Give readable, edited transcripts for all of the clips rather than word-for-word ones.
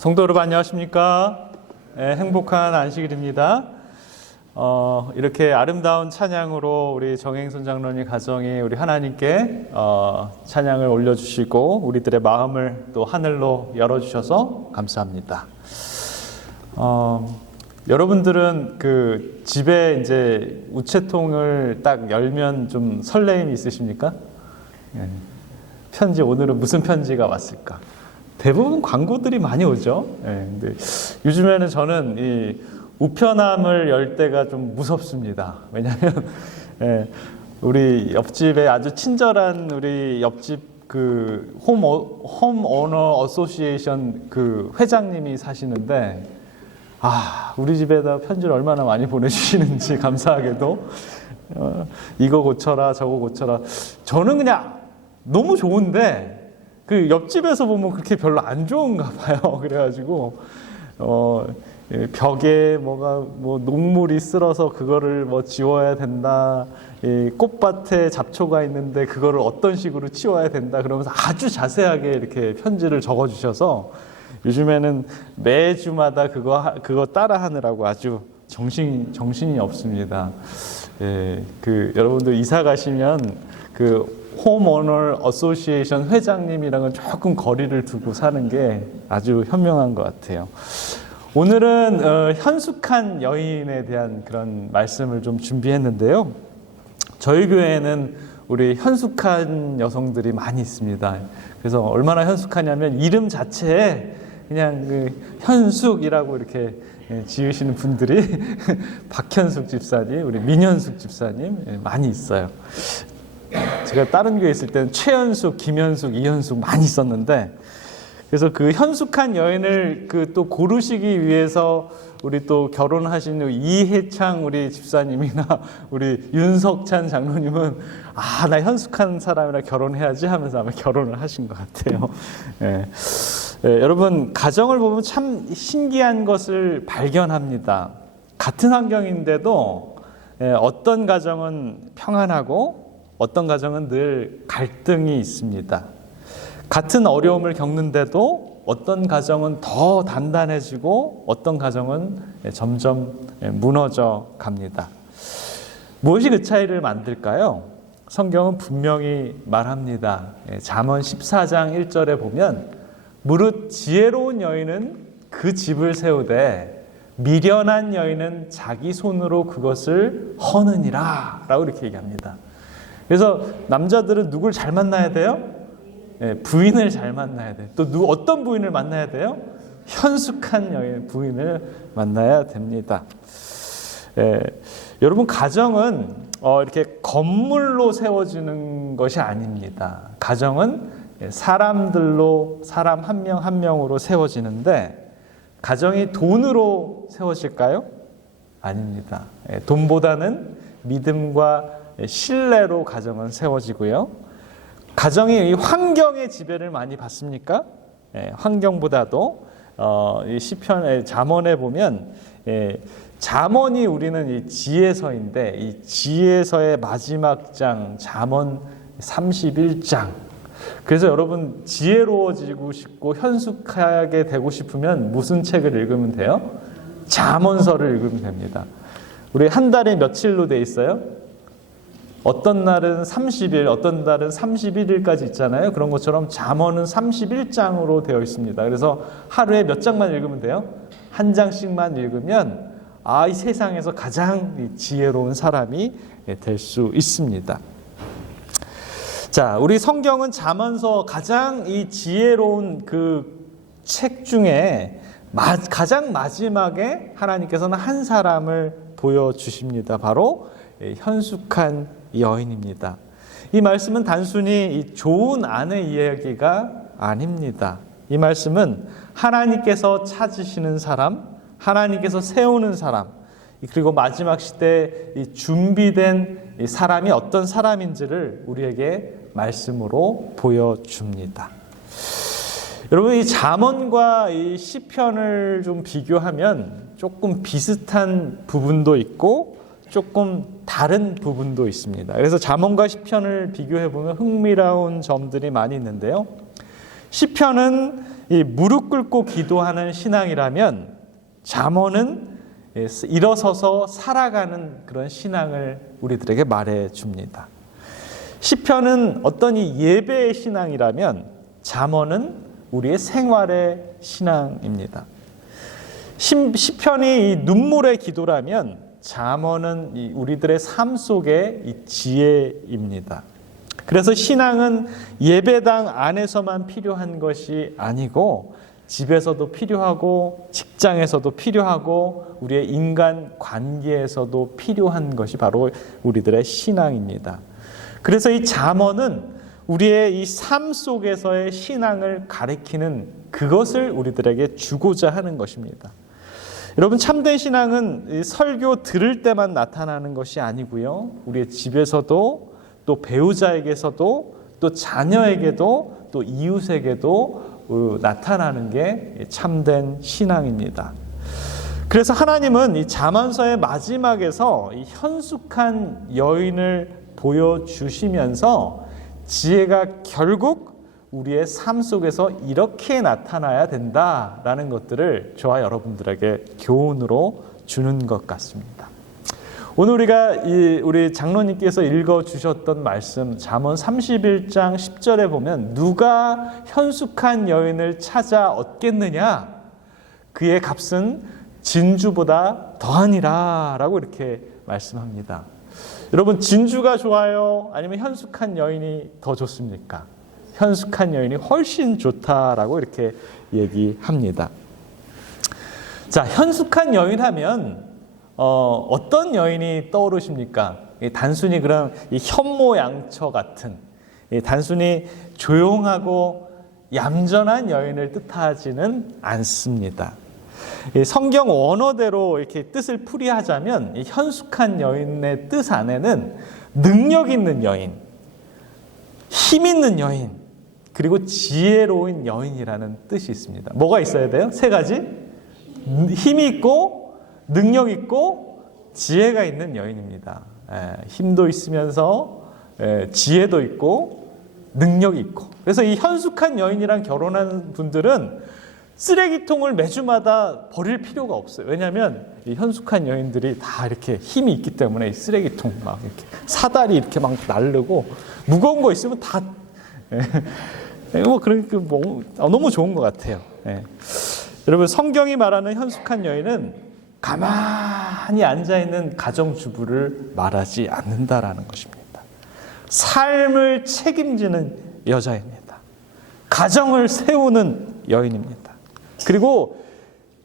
성도 여러분 안녕하십니까? 행복한 안식일입니다. 이렇게 아름다운 찬양으로 우리 정행순 장로님 가정이 우리 하나님께 찬양을 올려주시고 우리들의 마음을 또 하늘로 열어주셔서 감사합니다. 여러분들은 그 집에 이제 우체통을 딱 열면 좀 설레임이 있으십니까? 편지, 오늘은 무슨 편지가 왔을까? 대부분 광고들이 많이 오죠. 근데 요즘에는 저는 이 우편함을 열 때가 좀 무섭습니다. 왜냐하면 우리 옆집에 아주 친절한 우리 옆집 그 홈오너 어소시에이션 그 회장님이 사시는데 우리 집에다 편지를 얼마나 많이 보내주시는지 감사하게도 이거 고쳐라 저거 고쳐라. 저는 그냥 너무 좋은데 그 옆집에서 보면 그렇게 별로 안 좋은가 봐요. 그래가지고 벽에 뭐 녹물이 쓸어서 그거를 뭐 지워야 된다. 꽃밭에 잡초가 있는데 그거를 어떤 식으로 치워야 된다. 그러면서 아주 자세하게 이렇게 편지를 적어주셔서 요즘에는 매주마다 그거 따라하느라고 아주 정신이 없습니다. 그 여러분들 이사 가시면 그 홈오너 어소시에이션 회장님이랑은 조금 거리를 두고 사는 게 아주 현명한 것 같아요. 오늘은 현숙한 여인에 대한 그런 말씀을 좀 준비했는데요. 저희 교회에는 우리 현숙한 여성들이 많이 있습니다. 그래서 얼마나 현숙하냐면 이름 자체에 그냥 그 현숙이라고 이렇게 지으시는 분들이 박현숙 집사님, 우리 민현숙 집사님 많이 있어요. 제가 다른 교회에 있을 때는 최현숙, 김현숙, 이현숙 많이 있었는데 그래서 그 현숙한 여인을 그 또 고르시기 위해서 우리 또 결혼하신 이해창 우리 집사님이나 우리 윤석찬 장로님은 나 현숙한 사람이랑 결혼해야지 하면서 아마 결혼을 하신 것 같아요. 여러분 가정을 보면 참 신기한 것을 발견합니다. 같은 환경인데도 어떤 가정은 평안하고 어떤 가정은 늘 갈등이 있습니다. 같은 어려움을 겪는데도 어떤 가정은 더 단단해지고 어떤 가정은 점점 무너져 갑니다. 무엇이 그 차이를 만들까요? 성경은 분명히 말합니다. 잠언 14장 1절에 보면 무릇 지혜로운 여인은 그 집을 세우되 미련한 여인은 자기 손으로 그것을 허느니라 라고 이렇게 얘기합니다. 그래서 남자들은 누굴 잘 만나야 돼요? 부인을 잘 만나야 돼요. 또 어떤 부인을 만나야 돼요? 현숙한 여인 부인을 만나야 됩니다. 여러분 가정은 이렇게 건물로 세워지는 것이 아닙니다. 가정은 사람들로 사람 한 명 한 명으로 세워지는데 가정이 돈으로 세워질까요? 아닙니다. 돈보다는 믿음과 신뢰로 가정은 세워지고요. 가정이 환경의 지배를 많이 받습니까? 환경보다도 이 시편의 잠언에 보면 잠언이 우리는 이 지혜서인데 이 지혜서의 마지막 장 잠언 31장. 그래서 여러분 지혜로워지고 싶고 현숙하게 되고 싶으면 무슨 책을 읽으면 돼요? 잠언서를 읽으면 됩니다. 우리 한 달에 며칠로 돼 있어요? 어떤 날은 30일, 어떤 날은 31일까지 있잖아요. 그런 것처럼 잠언은 31장으로 되어 있습니다. 그래서 하루에 몇 장만 읽으면 돼요? 한 장씩만 읽으면 이 세상에서 가장 지혜로운 사람이 될 수 있습니다. 자, 우리 성경은 잠언서 가장 이 지혜로운 그 책 중에 가장 마지막에 하나님께서는 한 사람을 보여주십니다. 바로 현숙한 여인입니다. 이 말씀은 단순히 이 좋은 아내 이야기가 아닙니다. 이 말씀은 하나님께서 찾으시는 사람, 하나님께서 세우는 사람, 그리고 마지막 시대에 준비된 사람이 어떤 사람인지를 우리에게 말씀으로 보여줍니다. 여러분 이 잠언과 이 시편을 좀 비교하면 조금 비슷한 부분도 있고 조금 다른 부분도 있습니다. 그래서 잠언과 시편을 비교해 보면 흥미로운 점들이 많이 있는데요. 시편은 이 무릎 꿇고 기도하는 신앙이라면 잠언은 일어서서 살아가는 그런 신앙을 우리들에게 말해줍니다. 시편은 어떤 이 예배의 신앙이라면 잠언은 우리의 생활의 신앙입니다. 시편이 이 눈물의 기도라면 잠언은 우리들의 삶 속의 이 지혜입니다. 그래서 신앙은 예배당 안에서만 필요한 것이 아니고 집에서도 필요하고 직장에서도 필요하고 우리의 인간 관계에서도 필요한 것이 바로 우리들의 신앙입니다. 그래서 이 잠언은 우리의 이 삶 속에서의 신앙을 가리키는 그것을 우리들에게 주고자 하는 것입니다. 여러분, 참된 신앙은 설교 들을 때만 나타나는 것이 아니고요. 우리의 집에서도 또 배우자에게서도 또 자녀에게도 또 이웃에게도 나타나는 게 참된 신앙입니다. 그래서 하나님은 이 잠언서의 마지막에서 이 현숙한 여인을 보여주시면서 지혜가 결국 우리의 삶 속에서 이렇게 나타나야 된다라는 것들을 저와 여러분들에게 교훈으로 주는 것 같습니다. 오늘 우리 장로님께서 읽어주셨던 말씀 잠언 31장 10절에 보면 누가 현숙한 여인을 찾아 얻겠느냐? 그의 값은 진주보다 더하니라 라고 이렇게 말씀합니다. 여러분, 진주가 좋아요? 아니면 현숙한 여인이 더 좋습니까? 현숙한 여인이 훨씬 좋다라고 이렇게 얘기합니다. 자, 현숙한 여인 하면 어떤 여인이 떠오르십니까? 단순히 그런 현모양처 같은 단순히 조용하고 얌전한 여인을 뜻하지는 않습니다. 성경 원어대로 이렇게 뜻을 풀이하자면 이 현숙한 여인의 뜻 안에는 능력 있는 여인, 힘 있는 여인, 그리고 지혜로운 여인이라는 뜻이 있습니다. 뭐가 있어야 돼요? 세 가지. 힘이 있고 능력 있고 지혜가 있는 여인입니다. 힘도 있으면서 지혜도 있고 능력이 있고. 그래서 이 현숙한 여인이랑 결혼한 분들은 쓰레기통을 매주마다 버릴 필요가 없어요. 왜냐하면 이 현숙한 여인들이 다 이렇게 힘이 있기 때문에 이 쓰레기통 막 이렇게 사다리 이렇게 막 나르고 무거운 거 있으면 다 그러니까 너무 좋은 것 같아요. 여러분, 성경이 말하는 현숙한 여인은 가만히 앉아 있는 가정주부를 말하지 않는다라는 것입니다. 삶을 책임지는 여자입니다. 가정을 세우는 여인입니다. 그리고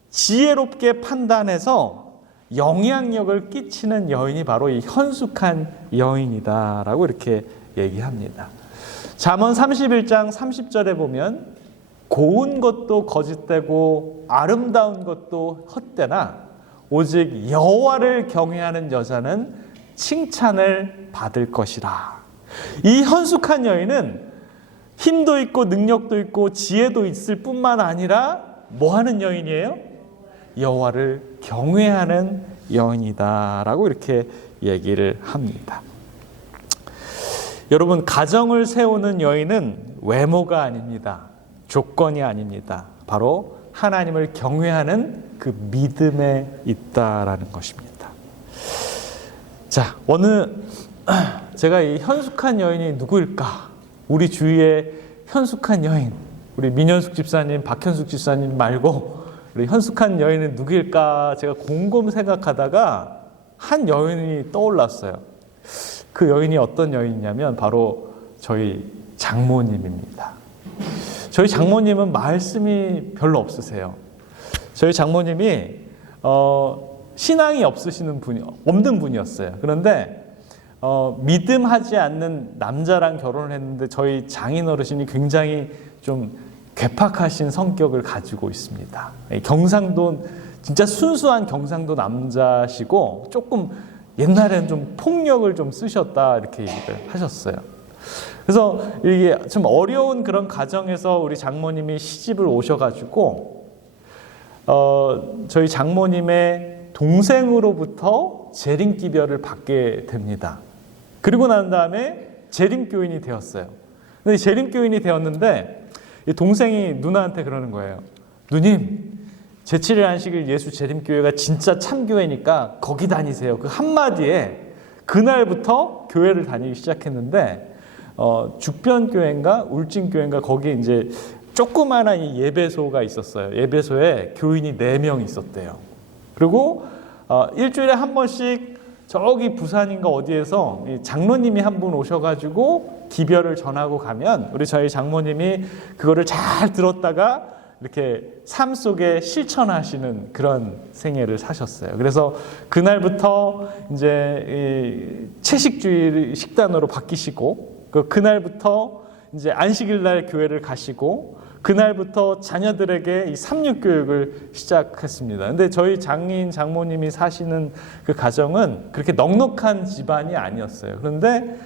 지혜롭게 판단해서 영향력을 끼치는 여인이 바로 이 현숙한 여인이다라고 이렇게 얘기합니다. 잠언 31장 30절에 보면 고운 것도 거짓되고 아름다운 것도 헛되나 오직 여호와를 경외하는 여자는 칭찬을 받을 것이라. 이 현숙한 여인은 힘도 있고 능력도 있고 지혜도 있을 뿐만 아니라 뭐 하는 여인이에요? 여호와를 경외하는 여인이다라고 이렇게 얘기를 합니다. 여러분, 가정을 세우는 여인은 외모가 아닙니다. 조건이 아닙니다. 바로 하나님을 경외하는 그 믿음에 있다라는 것입니다. 자, 제가 이 현숙한 여인이 누구일까? 우리 주위에 현숙한 여인, 우리 민현숙 집사님, 박현숙 집사님 말고 우리 현숙한 여인은 누구일까? 제가 곰곰 생각하다가 한 여인이 떠올랐어요. 그 여인이 어떤 여인이냐면 바로 저희 장모님입니다. 저희 장모님은 말씀이 별로 없으세요. 저희 장모님이 신앙이 없는 분이었어요. 그런데 믿음하지 않는 남자랑 결혼을 했는데 저희 장인 어르신이 굉장히 좀 괴팍하신 성격을 가지고 있습니다. 경상도, 진짜 순수한 경상도 남자시고 조금 옛날에는 좀 폭력을 좀 쓰셨다 이렇게 얘기를 하셨어요. 그래서 이게 좀 어려운 그런 가정에서 우리 장모님이 시집을 오셔가지고 저희 장모님의 동생으로부터 재림기별을 받게 됩니다. 그리고 난 다음에 재림교인이 되었어요. 근데 재림교인이 되었는데 이 동생이 누나한테 그러는 거예요. 누님, 제7일 안식일 예수 재림교회가 진짜 참교회니까 거기 다니세요. 그 한마디에 그날부터 교회를 다니기 시작했는데 죽변교회인가 울진교회인가 거기에 이제 조그마한 이 예배소가 있었어요. 예배소에 교인이 4명 있었대요. 그리고 일주일에 한 번씩 저기 부산인가 어디에서 장로님이 한 분 오셔가지고 기별을 전하고 가면 저희 장모님이 그거를 잘 들었다가 이렇게 삶 속에 실천하시는 그런 생애를 사셨어요. 그래서 그날부터 이제 채식주의 식단으로 바뀌시고 그날부터 이제 안식일 날 교회를 가시고 그날부터 자녀들에게 이 삼육교육을 시작했습니다. 근데 저희 장인 장모님이 사시는 그 가정은 그렇게 넉넉한 집안이 아니었어요. 그런데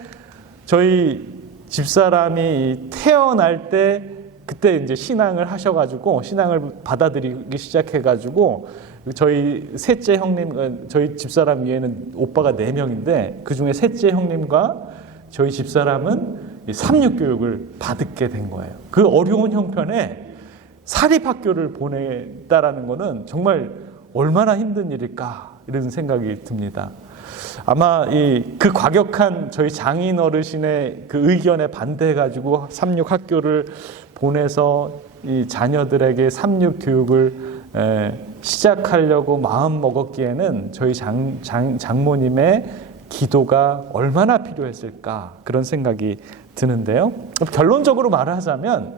저희 집사람이 태어날 때 그때 이제 신앙을 하셔가지고 신앙을 받아들이기 시작해가지고 저희 셋째 형님, 저희 집사람 위에는 오빠가 4명인데 그 중에 셋째 형님과 저희 집사람은 삼육교육을 받게 된 거예요. 그 어려운 형편에 사립학교를 보냈다라는 것은 정말 얼마나 힘든 일일까 이런 생각이 듭니다. 아마 그 과격한 저희 장인 어르신의 그 의견에 반대해가지고 삼육학교를 보내서 이 자녀들에게 삼육교육을 시작하려고 마음 먹었기에는 저희 장모님의 기도가 얼마나 필요했을까 그런 생각이 드는데요. 결론적으로 말을 하자면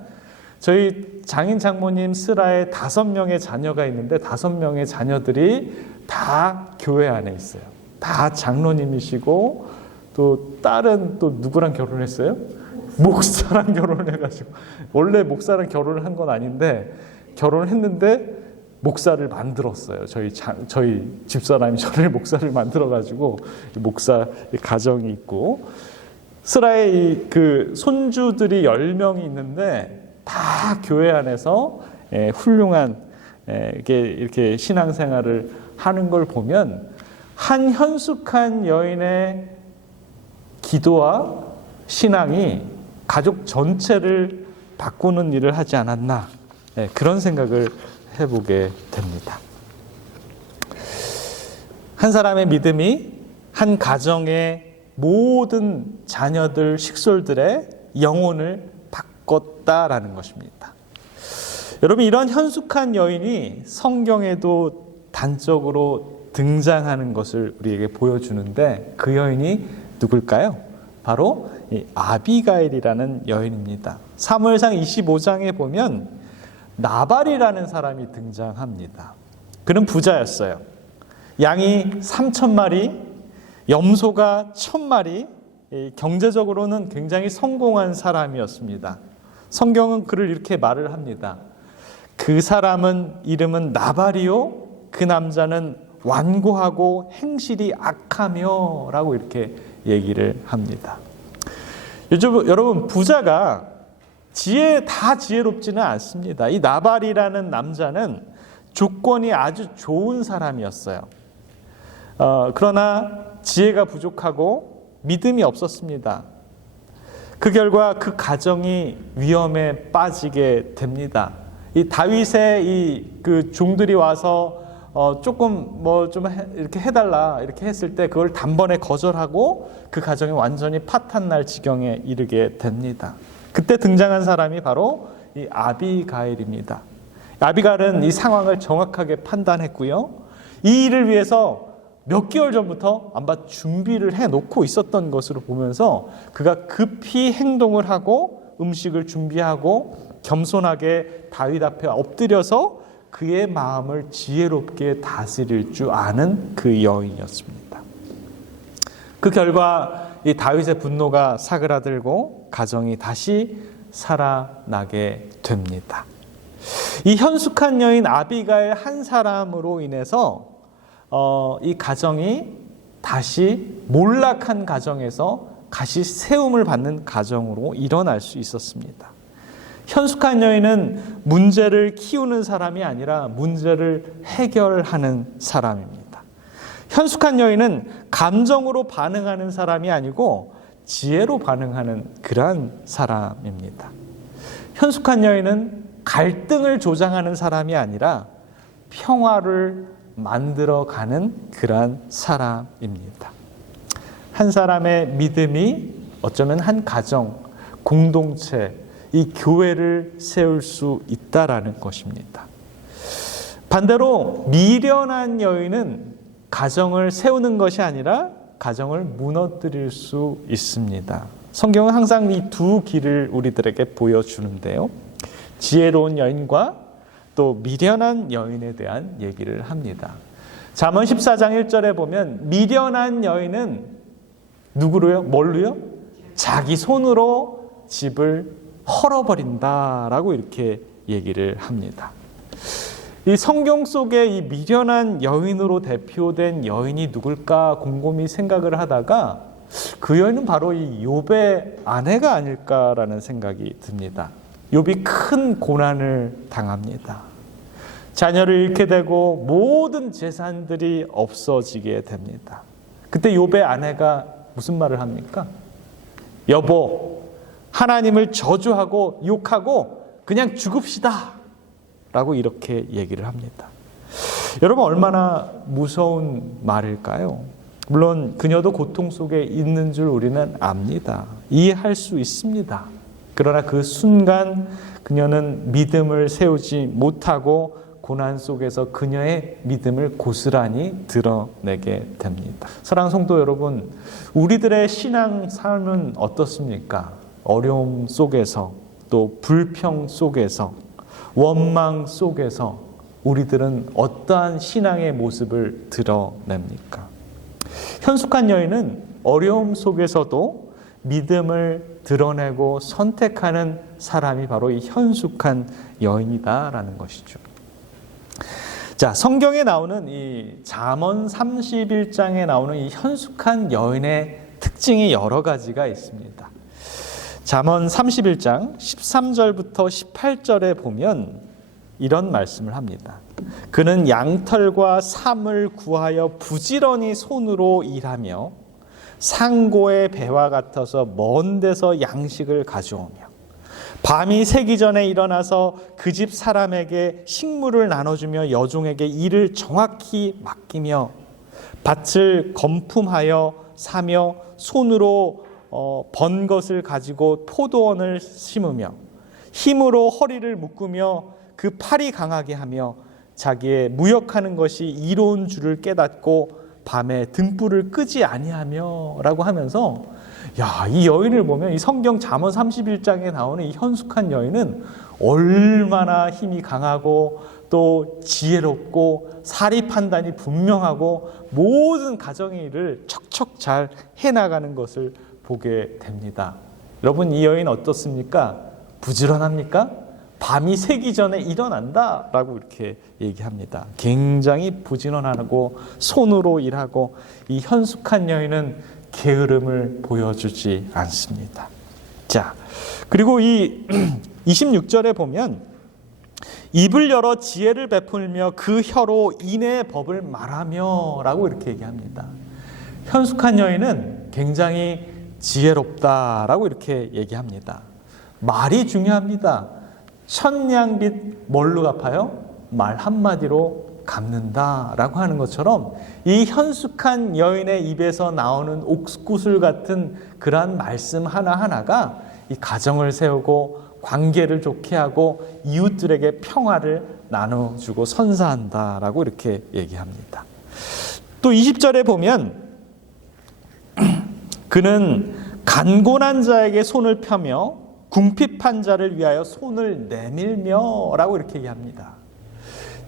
저희 장인 장모님 슬하에 5명의 자녀가 있는데 5명의 자녀들이 다 교회 안에 있어요. 다 장로님이시고 또 딸은 또 누구랑 결혼했어요? 목사랑 결혼을 해가지고 원래 목사랑 결혼을 한 건 아닌데 결혼을 했는데 목사를 만들었어요. 저희 집사람이 저를 목사를 만들어가지고 목사 가정이 있고 슬하에 그 손주들이 10명이 있는데 다 교회 안에서 훌륭한 이렇게 신앙생활을 하는 걸 보면 한 현숙한 여인의 기도와 신앙이 가족 전체를 바꾸는 일을 하지 않았나 그런 생각을 해보게 됩니다. 한 사람의 믿음이 한 가정의 모든 자녀들, 식솔들의 영혼을 바꿨다라는 것입니다. 여러분, 이런 현숙한 여인이 성경에도 단적으로 등장하는 것을 우리에게 보여주는데 그 여인이 누굴까요? 바로 이 아비가일이라는 여인입니다. 사무엘상 25장에 보면 나발이라는 사람이 등장합니다. 그는 부자였어요. 양이 3,000마리, 염소가 1,000마리, 경제적으로는 굉장히 성공한 사람이었습니다. 성경은 그를 이렇게 말을 합니다. 그 사람은 이름은 나발이요, 그 남자는 완고하고 행실이 악하며 라고 이렇게 얘기를 합니다. 요즘 여러분 부자가 다 지혜롭지는 않습니다. 이 나발이라는 남자는 조건이 아주 좋은 사람이었어요. 그러나 지혜가 부족하고 믿음이 없었습니다. 그 결과 그 가정이 위험에 빠지게 됩니다. 이 다윗의 그 종들이 와서 조금 좀 이렇게 해달라 이렇게 했을 때 그걸 단번에 거절하고 그 가정이 완전히 파탄날 지경에 이르게 됩니다. 그때 등장한 사람이 바로 이 아비가일입니다. 아비가일은 이 상황을 정확하게 판단했고요. 이 일을 위해서 몇 개월 전부터 아마 준비를 해놓고 있었던 것으로 보면서 그가 급히 행동을 하고 음식을 준비하고 겸손하게 다윗 앞에 엎드려서 그의 마음을 지혜롭게 다스릴 줄 아는 그 여인이었습니다. 그 결과 이 다윗의 분노가 사그라들고 가정이 다시 살아나게 됩니다. 이 현숙한 여인 아비가일 한 사람으로 인해서 이 가정이 다시 몰락한 가정에서 다시 세움을 받는 가정으로 일어날 수 있었습니다. 현숙한 여인은 문제를 키우는 사람이 아니라 문제를 해결하는 사람입니다. 현숙한 여인은 감정으로 반응하는 사람이 아니고 지혜로 반응하는 그러한 사람입니다. 현숙한 여인은 갈등을 조장하는 사람이 아니라 평화를 만들어가는 그러한 사람입니다. 한 사람의 믿음이 어쩌면 한 가정, 공동체, 이 교회를 세울 수 있다라는 것입니다. 반대로 미련한 여인은 가정을 세우는 것이 아니라 가정을 무너뜨릴 수 있습니다. 성경은 항상 이 두 길을 우리들에게 보여주는데요. 지혜로운 여인과 또 미련한 여인에 대한 얘기를 합니다. 잠언 14장 1절에 보면 미련한 여인은 누구로요? 뭘로요? 자기 손으로 집을 헐어버린다라고 이렇게 얘기를 합니다. 이 성경 속에 이 미련한 여인으로 대표된 여인이 누굴까 곰곰이 생각을 하다가 그 여인은 바로 이 욥의 아내가 아닐까라는 생각이 듭니다. 욥이 큰 고난을 당합니다. 자녀를 잃게 되고 모든 재산들이 없어지게 됩니다. 그때 욥의 아내가 무슨 말을 합니까? 여보, 하나님을 저주하고 욕하고 그냥 죽읍시다 라고 이렇게 얘기를 합니다. 여러분, 얼마나 무서운 말일까요? 물론 그녀도 고통 속에 있는 줄 우리는 압니다. 이해할 수 있습니다. 그러나 그 순간 그녀는 믿음을 세우지 못하고 고난 속에서 그녀의 믿음을 고스란히 드러내게 됩니다. 사랑하는 성도 여러분, 우리들의 신앙 삶은 어떻습니까? 어려움 속에서, 또 불평 속에서, 원망 속에서 우리들은 어떠한 신앙의 모습을 드러냅니까? 현숙한 여인은 어려움 속에서도 믿음을 드러내고 선택하는 사람이 바로 이 현숙한 여인이다라는 것이죠. 자, 성경에 나오는 이 잠언 31장에 나오는 이 현숙한 여인의 특징이 여러 가지가 있습니다. 잠언 31장 13절부터 18절에 보면 이런 말씀을 합니다. 그는 양털과 삼을 구하여 부지런히 손으로 일하며 상고의 배와 같아서 먼 데서 양식을 가져오며 밤이 새기 전에 일어나서 그 집 사람에게 식물을 나눠주며 여종에게 일을 정확히 맡기며 밭을 검품하여 사며 손으로 번 것을 가지고 포도원을 심으며 힘으로 허리를 묶으며 그 팔이 강하게 하며 자기의 무역하는 것이 이로운 줄을 깨닫고 밤에 등불을 끄지 아니하며 라고 하면서 야, 이 여인을 보면 이 성경 잠언 31장에 나오는 이 현숙한 여인은 얼마나 힘이 강하고 또 지혜롭고 사리 판단이 분명하고 모든 가정의 일을 척척 잘 해나가는 것을 보게 됩니다. 여러분, 이 여인 어떻습니까? 부지런합니까? 밤이 새기 전에 일어난다라고 이렇게 얘기합니다. 굉장히 부지런하고 손으로 일하고 이 현숙한 여인은 게으름을 보여주지 않습니다. 자, 그리고 이 26절에 보면 입을 열어 지혜를 베풀며 그 혀로 인의 법을 말하며 라고 이렇게 얘기합니다. 현숙한 여인은 굉장히 지혜롭다라고 이렇게 얘기합니다. 말이 중요합니다. 천냥빚 뭘로 갚아요? 말 한마디로 갚는다라고 하는 것처럼 이 현숙한 여인의 입에서 나오는 옥구슬 같은 그러한 말씀 하나하나가 이 가정을 세우고 관계를 좋게 하고 이웃들에게 평화를 나눠주고 선사한다라고 이렇게 얘기합니다. 또 20절에 보면 그는 간곤한 자에게 손을 펴며 궁핍한 자를 위하여 손을 내밀며 라고 이렇게 얘기합니다.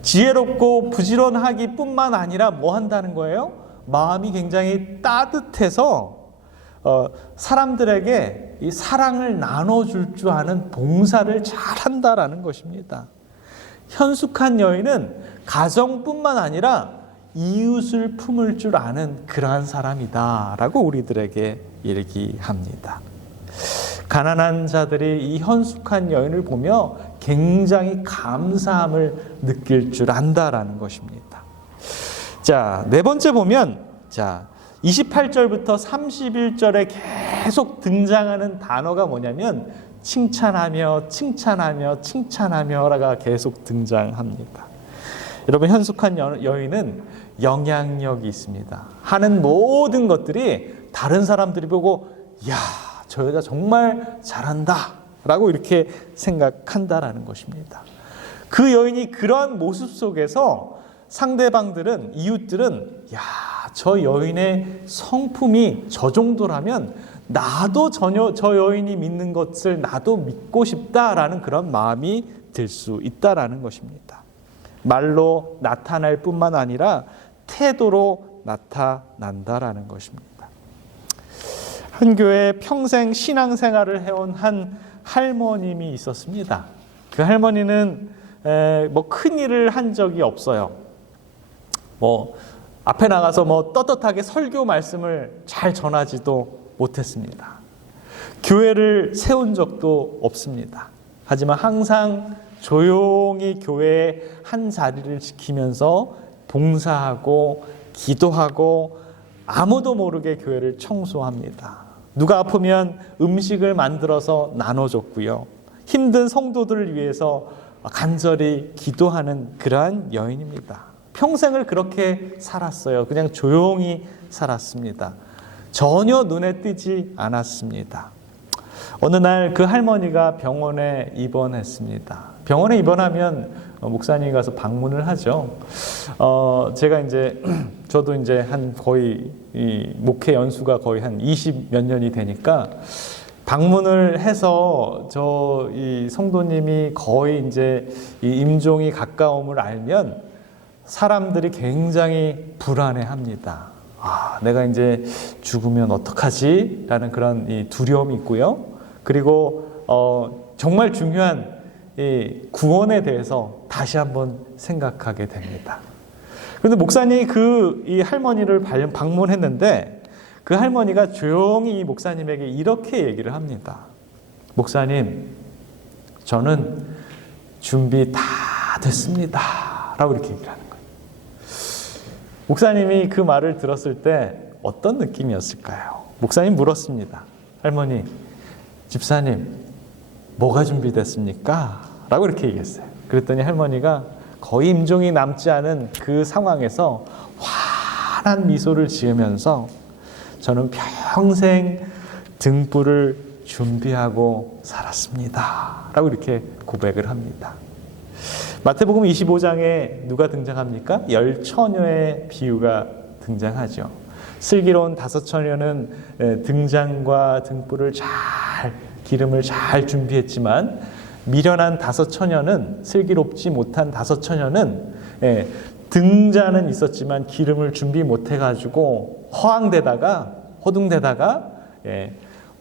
지혜롭고 부지런하기 뿐만 아니라 뭐 한다는 거예요? 마음이 굉장히 따뜻해서 사람들에게 이 사랑을 나눠줄 줄 아는 봉사를 잘 한다라는 것입니다. 현숙한 여인은 가정뿐만 아니라 이웃을 품을 줄 아는 그러한 사람이다라고 우리들에게 얘기합니다. 가난한 자들이 이 현숙한 여인을 보며 굉장히 감사함을 느낄 줄 안다라는 것입니다. 자, 네 번째 보면 28절부터 31절에 계속 등장하는 단어가 뭐냐면 칭찬하며 칭찬하며 칭찬하며라가 계속 등장합니다. 여러분, 현숙한 여인은 영향력이 있습니다. 하는 모든 것들이 다른 사람들이 보고 야, 저 여자 정말 잘한다 라고 이렇게 생각한다라는 것입니다. 그 여인이 그런 모습 속에서 상대방들은, 이웃들은 야, 저 여인의 성품이 저 정도라면 나도 저 여인이 믿는 것을 나도 믿고 싶다라는 그런 마음이 들 수 있다라는 것입니다. 말로 나타날 뿐만 아니라 태도로 나타난다라는 것입니다. 한 교회에 평생 신앙생활을 해온 한 할머님이 있었습니다. 그 할머니는 큰 일을 한 적이 없어요. 앞에 나가서 떳떳하게 설교 말씀을 잘 전하지도 못했습니다. 교회를 세운 적도 없습니다. 하지만 항상 조용히 교회의 한 자리를 지키면서 봉사하고 기도하고 아무도 모르게 교회를 청소합니다. 누가 아프면 음식을 만들어서 나눠줬고요. 힘든 성도들을 위해서 간절히 기도하는 그러한 여인입니다. 평생을 그렇게 살았어요. 그냥 조용히 살았습니다. 전혀 눈에 띄지 않았습니다. 어느 날 그 할머니가 병원에 입원했습니다. 병원에 입원하면 목사님이 가서 방문을 하죠. 제가 저도 한 거의 목회 연수가 거의 한 20 몇 년이 되니까 방문을 해서 이 성도님이 거의 이 임종이 가까움을 알면 사람들이 굉장히 불안해합니다. 내가 죽으면 어떡하지? 라는 그런 이 두려움이 있고요. 그리고 정말 중요한 이 구원에 대해서 다시 한번 생각하게 됩니다. 그런데 목사님이 이 할머니를 방문했는데 그 할머니가 조용히 이 목사님에게 이렇게 얘기를 합니다. 목사님, 저는 준비 다 됐습니다. 라고 이렇게 얘기를 하는 거예요. 목사님이 그 말을 들었을 때 어떤 느낌이었을까요? 목사님 물었습니다. 할머니, 집사님, 뭐가 준비됐습니까? 라고 이렇게 얘기했어요. 그랬더니 할머니가 거의 임종이 남지 않은 그 상황에서 환한 미소를 지으면서 저는 평생 등불을 준비하고 살았습니다. 라고 이렇게 고백을 합니다. 마태복음 25장에 누가 등장합니까? 10처녀의 비유가 등장하죠. 슬기로운 5처녀는 등잔과 등불을 기름을 잘 준비했지만 미련한 5처녀는, 슬기롭지 못한 5처녀는 등잔은 있었지만 기름을 준비 못해가지고 허둥대다가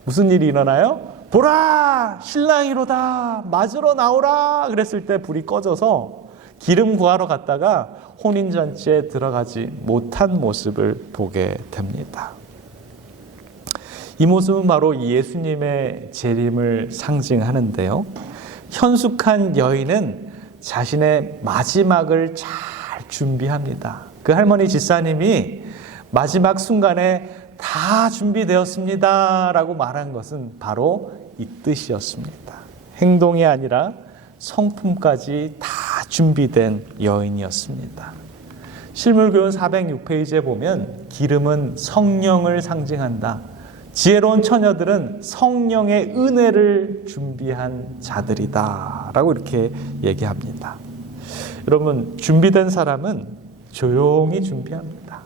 무슨 일이 일어나요? 보라! 신랑이로다! 맞으러 나오라! 그랬을 때 불이 꺼져서 기름 구하러 갔다가 혼인잔치에 들어가지 못한 모습을 보게 됩니다. 이 모습은 바로 예수님의 재림을 상징하는데요. 현숙한 여인은 자신의 마지막을 잘 준비합니다. 그 할머니 집사님이 마지막 순간에 다 준비되었습니다 라고 말한 것은 바로 이 뜻이었습니다. 행동이 아니라 성품까지 다 준비된 여인이었습니다. 실물교훈 406페이지에 보면 기름은 성령을 상징한다. 지혜로운 처녀들은 성령의 은혜를 준비한 자들이다 라고 이렇게 얘기합니다. 여러분, 준비된 사람은 조용히 준비합니다.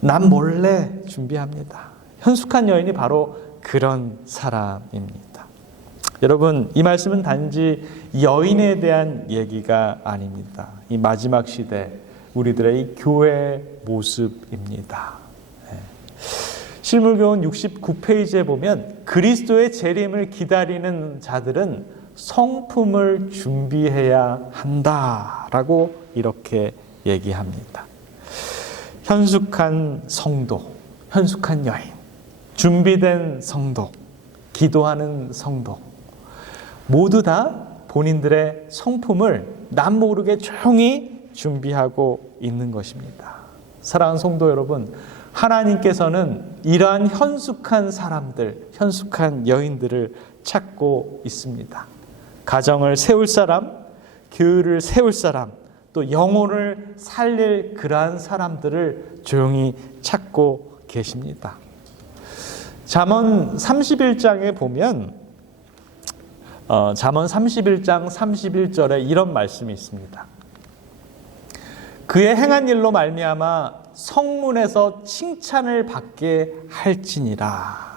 남 몰래 준비합니다. 현숙한 여인이 바로 그런 사람입니다. 여러분, 이 말씀은 단지 여인에 대한 얘기가 아닙니다. 이 마지막 시대 우리들의 이 교회 모습입니다. 실물교훈 69페이지에 보면 그리스도의 재림을 기다리는 자들은 성품을 준비해야 한다라고 이렇게 얘기합니다. 현숙한 성도, 현숙한 여인, 준비된 성도, 기도하는 성도, 모두 다 본인들의 성품을 남 모르게 조용히 준비하고 있는 것입니다. 사랑하는 성도 여러분, 하나님께서는 이러한 현숙한 사람들, 현숙한 여인들을 찾고 있습니다. 가정을 세울 사람, 교회를 세울 사람, 또 영혼을 살릴 그러한 사람들을 조용히 찾고 계십니다. 잠언 31장에 보면 잠언 31장 31절에 이런 말씀이 있습니다. 그의 행한 일로 말미암아 성문에서 칭찬을 받게 할지니라.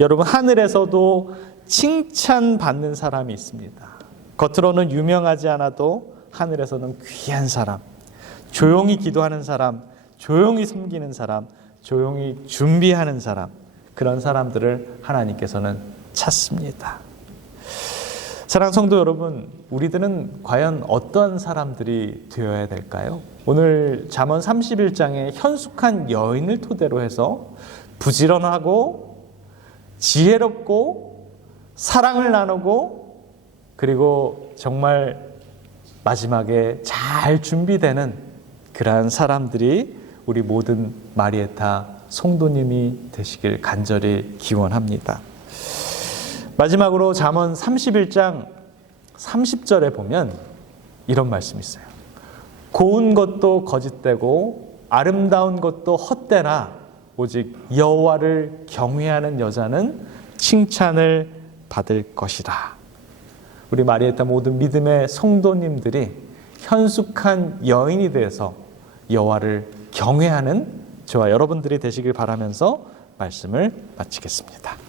여러분, 하늘에서도 칭찬받는 사람이 있습니다. 겉으로는 유명하지 않아도 하늘에서는 귀한 사람, 조용히 기도하는 사람, 조용히 섬기는 사람, 조용히 준비하는 사람, 그런 사람들을 하나님께서는 찾습니다. 사랑하는 성도 여러분, 우리들은 과연 어떤 사람들이 되어야 될까요? 오늘 잠언 31장의 현숙한 여인을 토대로 해서 부지런하고 지혜롭고 사랑을 나누고 그리고 정말 마지막에 잘 준비되는 그러한 사람들이 우리 모든 마리에타 성도님이 되시길 간절히 기원합니다. 마지막으로 잠언 31장 30절에 보면 이런 말씀이 있어요. 고운 것도 거짓되고 아름다운 것도 헛되나 오직 여호와를 경외하는 여자는 칭찬을 받을 것이라. 우리 마리에타 모든 믿음의 성도님들이 현숙한 여인이 되어서 여호와를 경외하는 저와 여러분들이 되시길 바라면서 말씀을 마치겠습니다.